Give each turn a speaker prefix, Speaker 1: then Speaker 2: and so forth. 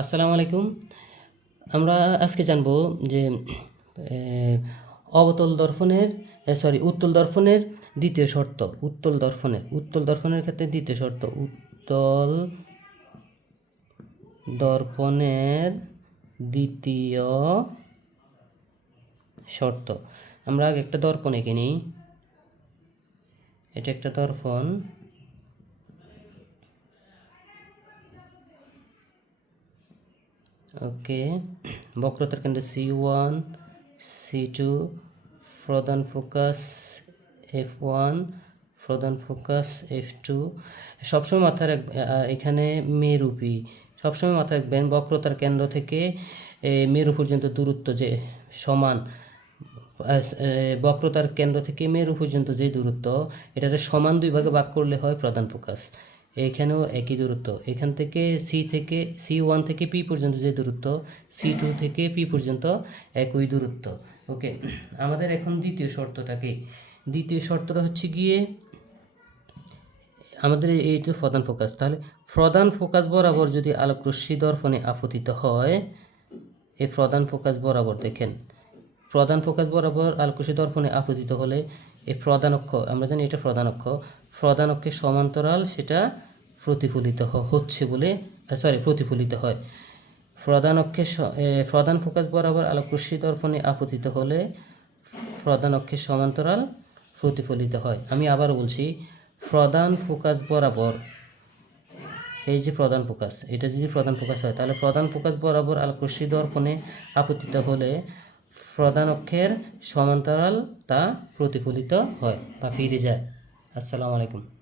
Speaker 1: আসসালামু আলাইকুম। আমরা আজকে জানব যে অবতল দর্পণের সরি উত্তল দর্পণের দ্বিতীয় শর্ত। উত্তল দর্পণের উত্তল দর্পণের ক্ষেত্রে দ্বিতীয় শর্ত, উত্তল দর্পণের দ্বিতীয় শর্ত। আমরা আগে একটা দর্পণ এঁকে নিই। এটা একটা দর্পণ। ওকে। বক্রতার কেন্দ্রে সি ওয়ান সি টু প্রধান ফোকাস এফ ওয়ান প্রধান ফোকাস এফ টু সবসময় মাথায় রাখ আহ, এখানে মেরুপি। সবসময় মাথায় রাখবেন বক্রতার কেন্দ্র থেকে মেরু পর্যন্ত দূরত্ব যে সমান বক্রতার কেন্দ্র থেকে মেরু পর্যন্ত যে দূরত্ব এটাতে সমান দুই ভাগে ভাগ করলে হয় প্রধান ফোকাস। এখানেও একই দূরত্ব। এখান থেকে সি থেকে সি ওয়ান থেকে পি পর্যন্ত যে দূরত্ব সি টু থেকে পি পর্যন্ত একই দূরত্ব। ওকে আমাদের এখন দ্বিতীয় শর্তটাকে দ্বিতীয় শর্তটা হচ্ছে গিয়ে আমাদের এই- তো প্রধান ফোকাস তাহলে প্রধান ফোকাস বরাবর যদি আলোকরশ্মি দর্পণে আপতিত হয়, এই প্রধান ফোকাস বরাবর দেখেন। প্রধান ফোকাস বরাবর আলোকরশ্মি দর্পণে আপতিত হলে এই প্রধান অক্ষ, আমরা জানি এটা প্রধান অক্ষ, প্রধান অক্ষের সমান্তরাল সেটা প্রতিফলিত হচ্ছে বলে সরি প্রতিফলিত হয়। প্রধান অক্ষের প্রধান ফোকাস বরাবর আলোকরশ্মি দর্পণে আপতিত হলে প্রধান অক্ষের সমান্তরাল প্রতিফলিত হয়। আমি আবার বলছি, প্রধান ফোকাস বরাবর, এই যে প্রধান ফোকাস এটা যদি প্রধান ফোকাস হয়, তাহলে প্রধান ফোকাস বরাবর আলোকরশ্মি দর্পণে আপতিত হলে প্রধান অক্ষের সমান্তরাল তা প্রতিফলিত হয় বা ফিরে যায়। আসসালামু আলাইকুম।